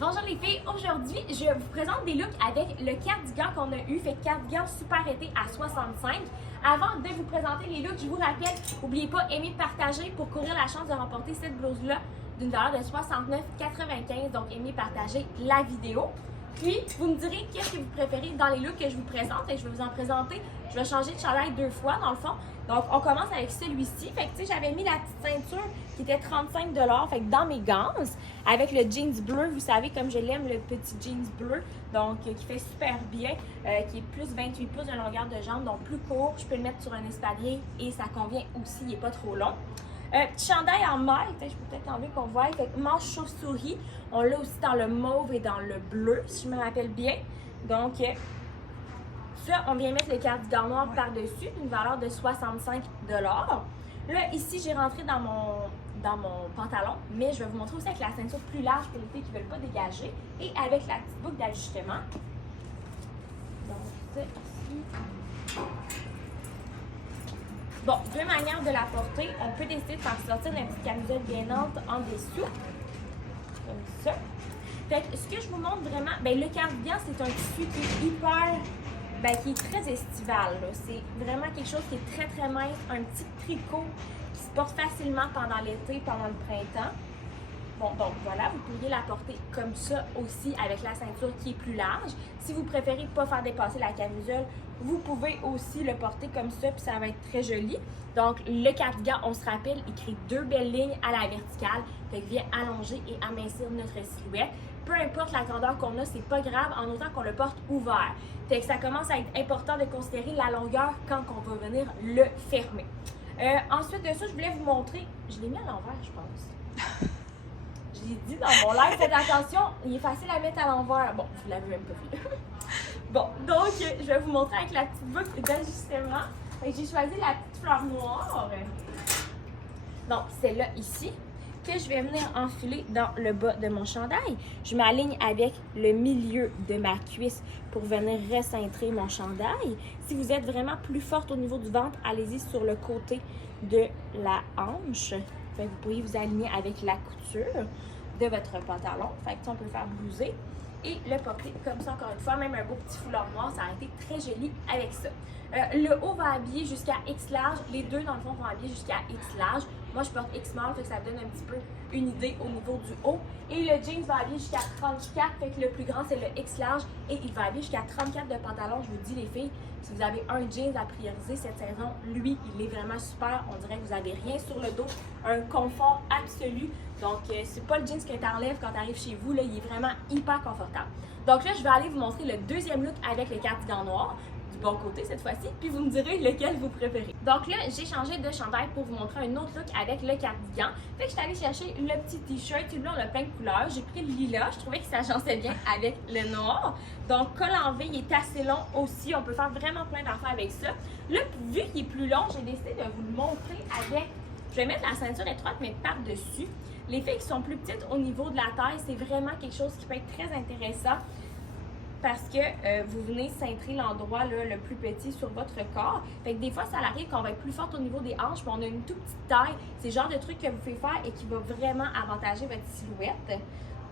Bonjour les filles, aujourd'hui je vous présente des looks avec le cardigan qu'on a eu, fait cardigan super été à 65. Avant de vous présenter les looks, je vous rappelle, n'oubliez pas aimer partager pour courir la chance de remporter cette blouse-là d'une valeur de 69,95, donc aimez partager la vidéo. Puis, vous me direz qu'est-ce que vous préférez dans les looks que je vous présente et je vais vous en présenter. Je vais changer de chandail 2 fois dans le fond. Donc, on commence avec celui-ci. Fait que, tu sais, j'avais mis la petite ceinture qui était 35 $, fait que dans mes gants, avec le jeans bleu, vous savez, comme je l'aime, le petit jeans bleu, donc qui fait super bien, qui est plus 28 pouces de longueur de jambe, donc plus court. Je peux le mettre sur un espalier et ça convient aussi, il n'est pas trop long. Petit chandail en maille, je peux peut-être enlever qu'on voit, fait manche chauve-souris, on l'a aussi dans le mauve et dans le bleu, si je me rappelle bien. Donc, ça, on vient mettre le cardigan noir par-dessus, une valeur de 65 $. Là, ici, j'ai rentré dans mon pantalon, mais je vais vous montrer aussi avec la ceinture plus large pour les filles qui ne veulent pas dégager et avec la petite boucle d'ajustement. Donc, ça ici. Bon, deux manières de la porter. On peut décider de faire sortir la petite camisole gainante en dessous. Comme ça. Fait que ce que je vous montre vraiment, ben le cardigan, c'est un tissu qui est hyper, qui est très estival. C'est vraiment quelque chose qui est très très mince, un petit tricot qui se porte facilement pendant l'été, pendant le printemps. Bon, donc voilà, vous pourriez la porter comme ça aussi avec la ceinture qui est plus large. Si vous préférez pas faire dépasser la camisole, vous pouvez aussi le porter comme ça, puis ça va être très joli. Donc, le cardigan, on se rappelle, il crée deux belles lignes à la verticale, fait qu'il vient allonger et amincir notre silhouette. Peu importe la grandeur qu'on a, c'est pas grave, en autant qu'on le porte ouvert. Fait que ça commence à être important de considérer la longueur quand on va venir le fermer. Ensuite de ça, je voulais vous montrer, je l'ai mis à l'envers, je pense. Je l'ai dit dans mon live, faites attention, il est facile à mettre à l'envers. Bon, vous l'avez même pas vu. Bon, donc, je vais vous montrer avec la petite boucle d'ajustement. J'ai choisi la petite fleur noire. Donc, celle-là ici, que je vais venir enfiler dans le bas de mon chandail. Je m'aligne avec le milieu de ma cuisse pour venir recintrer mon chandail. Si vous êtes vraiment plus forte au niveau du ventre, allez-y sur le côté de la hanche. Fait que vous pourriez vous aligner avec la couture de votre pantalon. Fait que on peut le faire blouser et le porter comme ça encore une fois. Même un beau petit foulard noir, ça a été très joli avec ça. Le haut va habiller jusqu'à X large. Les deux, dans le fond, vont habiller jusqu'à X large. Moi, je porte X small, fait que ça donne un petit peu une idée au niveau du haut. Et le jeans va habiller jusqu'à 34, fait que le plus grand, c'est le X large. Et il va habiller jusqu'à 34 de pantalon. Je vous dis, les filles, si vous avez un jeans à prioriser cette saison, lui, il est vraiment super. On dirait que vous n'avez rien sur le dos. Un confort absolu. Donc, c'est pas le jeans que tu enlèves quand tu arrives chez vous. Là, il est vraiment hyper confortable. Donc là, je vais aller vous montrer le deuxième look avec le cardigan noir. Du bon côté cette fois-ci, puis vous me direz lequel vous préférez. Donc là, j'ai changé de chandail pour vous montrer un autre look avec le cardigan. Fait que je suis allée chercher le petit t-shirt, tout le long, on a plein de couleurs. J'ai pris le lilas, je trouvais que ça s'agençait bien avec le noir. Donc, col en V, il est assez long aussi. On peut faire vraiment plein d'affaires avec ça. Là, vu qu'il est plus long, j'ai décidé de vous le montrer avec... Je vais mettre la ceinture étroite, mais par-dessus. Les filles qui sont plus petites au niveau de la taille, c'est vraiment quelque chose qui peut être très intéressant. Parce que vous venez cintrer l'endroit le plus petit sur votre corps. Fait que des fois, ça arrive qu'on va être plus forte au niveau des hanches, puis on a une toute petite taille. C'est le genre de truc que vous faites faire et qui va vraiment avantager votre silhouette.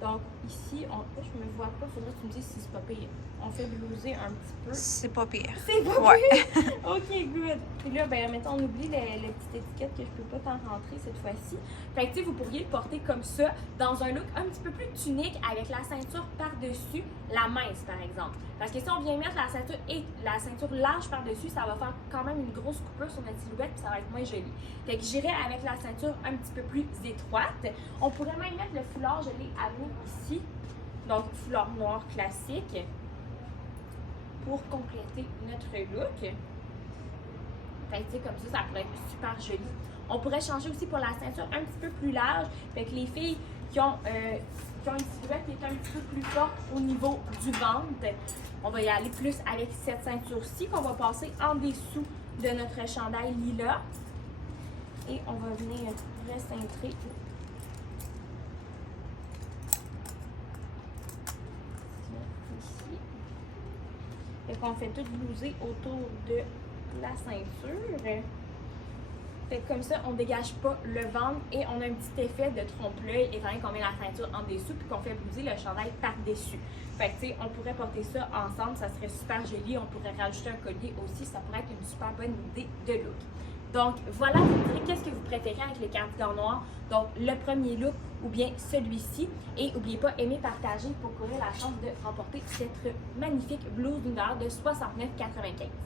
Donc ici, je me vois pas, faudrait que tu me dises si c'est pas pire. On fait blouser un petit peu. C'est pas pire. C'est pas pire? OK, good. Puis là, mettons, on oublie les petites étiquettes que je peux pas t'en rentrer cette fois-ci. Fait que, tu sais, vous pourriez le porter comme ça, dans un look un petit peu plus tunique, avec la ceinture par-dessus, la mince, par exemple. Parce que si on vient mettre la ceinture large par-dessus, ça va faire quand même une grosse coupure sur notre silhouette, puis ça va être moins joli. Fait que j'irai avec la ceinture un petit peu plus étroite. On pourrait même mettre le foulard, je l'ai amené ici. Donc, foulard noir classique. Pour compléter notre look. Fait que, tu sais, comme ça pourrait être super joli. On pourrait changer aussi pour la ceinture un petit peu plus large. Fait que les filles qui ont une silhouette qui est un petit peu plus forte au niveau du ventre, on va y aller plus avec cette ceinture-ci qu'on va passer en dessous de notre chandail lilas. Et on va venir recintrer. Fait qu'on fait tout blouser autour de la ceinture. Fait que comme ça, on dégage pas le ventre et on a un petit effet de trompe-l'œil étant donné qu'on met la ceinture en dessous puis qu'on fait blouser le chandail par-dessus. Fait que tu sais, on pourrait porter ça ensemble, ça serait super joli. On pourrait rajouter un collier aussi, ça pourrait être une super bonne idée de look. Donc voilà, vous me direz qu'est-ce que vous préférez avec le cardigan noir. Donc le premier look ou bien celui-ci. Et n'oubliez pas, aimer, partager pour courir la chance de remporter cette magnifique blouse d'une valeur de 69,95 $.